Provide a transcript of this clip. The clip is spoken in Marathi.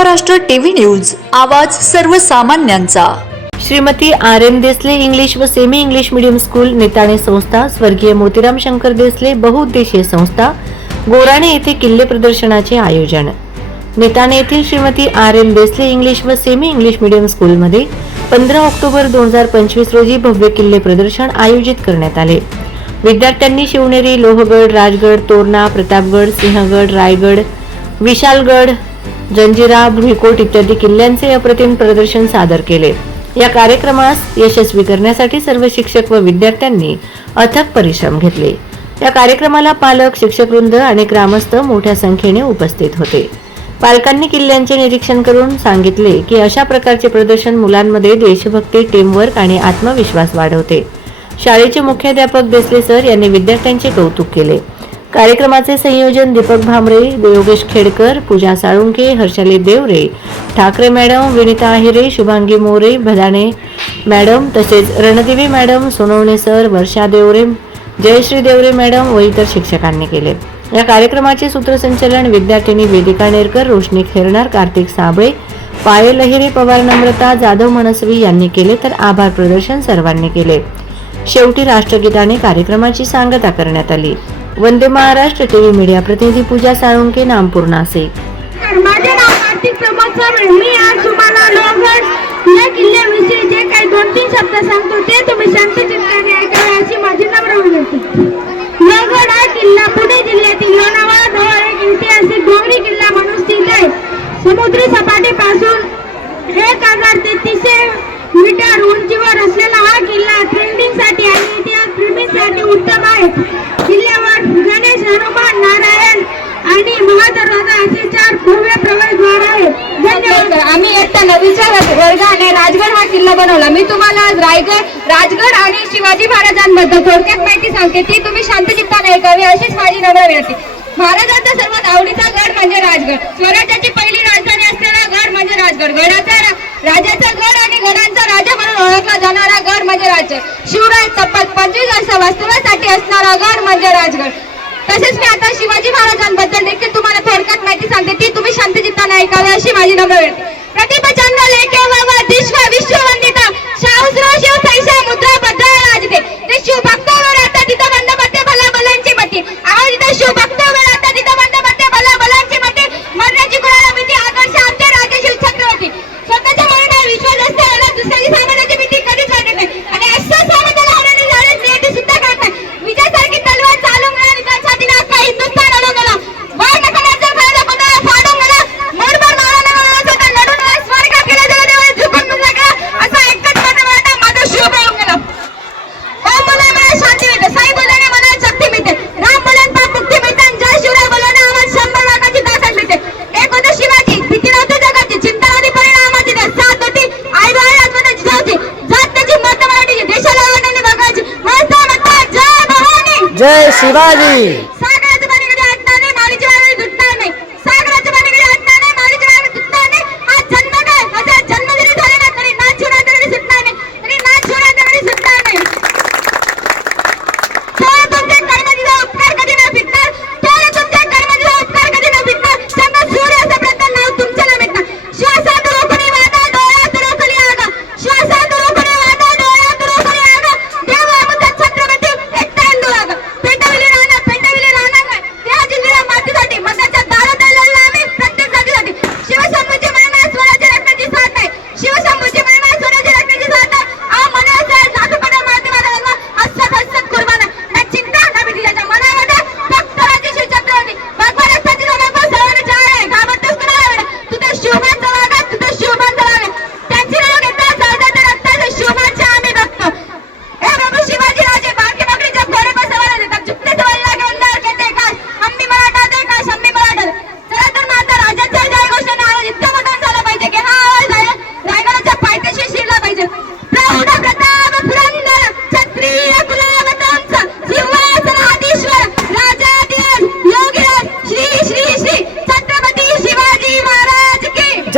महाराष्ट्र टीव्ही न्यूज आवाज सर्वसामान्यांचा. Shrimati R M Desale English व semi English medium school Nitane संस्था स्वर्गीय मोतीराम शंकर देसले बहुउद्देशीय संस्था गोराणे येथे किल्ले प्रदर्शनाचे आयोजन. नेताने येथील Shrimati R M Desale English व सेमी इंग्लिश मीडियम स्कूलमध्ये पंधरा ऑक्टोबर दोन हजार पंचवीस रोजी भव्य किल्ले प्रदर्शन आयोजित करण्यात आले. विद्यार्थ्यांनी शिवनेरी लोहगड राजगड तोरणा प्रतापगड सिंहगड रायगड विशालगड जंजिरा भुईकोट इत्यादी किल्ल्यांचे अप्रतिम प्रदर्शन सादर केले. या कार्यक्रमास यशस्वी करण्यासाठी सर्व शिक्षक व विद्यार्थ्यांनी अथक परिश्रम घेतले. या कार्यक्रमाला पालक शिक्षकवृंद आणि ग्रामस्थ मोठ्या संख्येने उपस्थित होते. पालकांनी किल्ल्यांचे निरीक्षण करून सांगितले की अशा प्रकारचे प्रदर्शन मुलांमध्ये देशभक्ती टीमवर्क आणि आत्मविश्वास वाढवते. शाळेचे मुख्याध्यापक देसले सर यांनी विद्यार्थ्यांचे कौतुक केले. कार्यक्रमाचे संयोजन दीपक भामरे योगेश खेडकर पूजा साळुंके हर्षाली देवरे ठाकरे मॅडम विनिता आहिरे शुभांगी मोरे भदाणे मॅडम तसेच Randevi madam Sonawane sir Varsha Deore Jayashree Deore madam व इतर शिक्षकांनी केले. या कार्यक्रमाचे सूत्रसंचालन विद्यार्थिनी वेदिका नेरकर रोशनी खेरणार कार्तिक साबळे पायल लहिरे पवार नम्रता जाधव मनस्वी यांनी केले तर आभार प्रदर्शन सर्वांनी केले. शेवटी राष्ट्रगीताने कार्यक्रमाची सांगता करण्यात आली. वंदे महाराष्ट्र टीव्ही मीडिया प्रतिनिधी पूजा साळुंके नामपूर नाशिक माझे नाव कार्तिक प्रमोद सर मी आज तुम्हाला लोहगड या किल्ल्याविषयी जे काही दोन तीन शब्द सांगतो ते तुम्ही शांत चित्ताने ऐकावे अशी माझी नम्र विनंती. लोहगड हा किल्ला पुणे जिल्ह्यातील लोणावळा जवळ एक ऐतिहासिक डोंगरी किल्ला म्हणून स्थित आहे. समुद्री सपाटीपासून एक हजार तेहतीसशे मीटर उंचीवर असलेला हा किल्ला ट्रेंडिंगसाठी आणि इतिहास प्रेमीसाठी उत्तम आहे. आम्ही इयत्ता नवीच्या वर्गाने राजगड हा किल्ला बनवला. मी तुम्हाला आज रायगड राजगड आणि शिवाजी महाराजांबद्दल थोडक्यात माहिती सांगते. ती तुम्ही शांतचित्ताने ऐकावी अशीच माझी नम्र विनंती. महाराजांचा सर्वात आवडीचा गड म्हणजे राजगड. स्वराज्याची पहिली राजधानी असलेला गड म्हणजे राजगड. गडाचा राजाचा गड आणि गडांचा राजा म्हणून ओळखला जाणारा गड म्हणजे राजगड. शिवराय तब्बल पंचवीस वर्ष वास्तव्यासाठी असणारा गड म्हणजे राजगड. तसेच मी आता शिवाजी महाराजांबद्दल देखील तुम्हाला थोडक्यात माहिती सांगते. ती तुम्ही शांतचित्ताने ऐकावी अशी माझी नम्र विनंती. प्रतिपचंद लेख भवानी जय